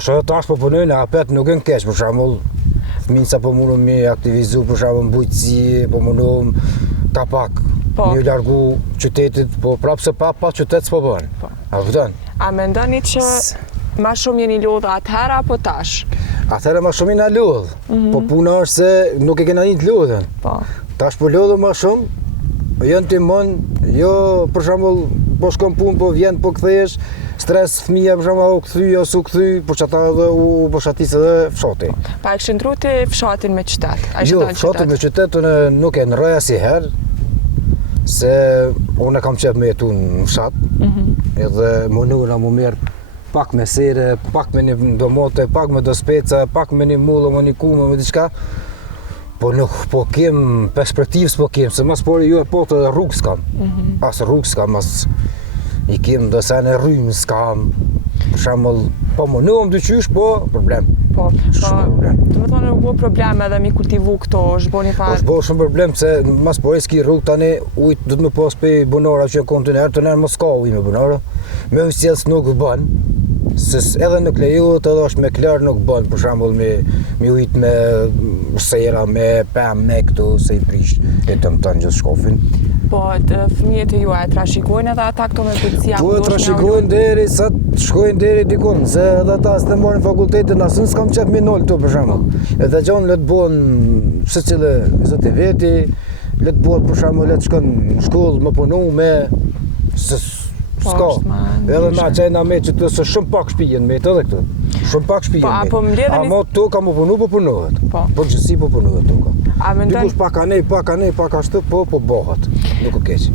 Tash po punojnë, apet nuk e në keq, për shembull, fëmijët sa po mundum me aktivizu, për shembull, bujqësi, po mundum kapak, me largu qytetit, po prapë se pa qytet s'po bën. A kupton? A mendoni që ma shumë jeni lodhë atëherë apo tash? Atëherë ma shumë jena lodhë, po puna është se nuk e kena një të lodhën. Tash po lodhë ma shumë, jënë të mënë, jo për shembull, po shkon punë, po vjen, po kthehesh, stres fëmija për shembull u kthy ose u kthy, por çata edhe u boshatis edhe fshati. Pa e këshndru ti fshatin me qytet? Jo, fshatin me qytet unë nuk e ndroj asnjëherë, se unë kam qef me jetu në fshat, edhe mënuna mu merë pak me sere, pak me një domote, pak me do speca, pak me një mullë, me një kumë, me diçka, po nuk po kem perspektivë s'po kem, se mas pori ju e po të rrugë s'kam, as rrugë s'kam, as i kem do se në rrymë s'kam, për shembull, po mënuam dyqysh, po problem. Po, të më thonë nuk bo problem edhe mi kultivu këto, është bo një farë? është bo shumë problem, se mas pori s'ki rrugë tani, ujtë du të me pas për bunara që në kontinerë, të nërë mos ka ujë me bunara, me ujësjes nuk bën, se edhe nuk lejohet edhe është me klerë nuk bën, për shembull me ujtë me sera, me pemë, me këtu, se i prish, e të më tënë gjithë shkofin. Po, fëmijët e juaj, trashikojnë edhe ata këto me policia? Po, trashikojnë deri, sa shkojnë deri dikun, se edhe ata s'te marrin fakultetin, asë s'kam qef me nol këtu për shembull. Edhe gjonë le të bën se cile zoti veti, le të bëhet për shembull le të shkon në shkollë më punu me s'ka. Edhe na qajna me që të se shumë pak shpijen me edhe këtu. Shumë pak shpijen me. Amo to ka më punu, po punohet. Po gjithësi po punohet to ka. Dikush pak anej, pak ashtu, po bëhet. Nuk o keq.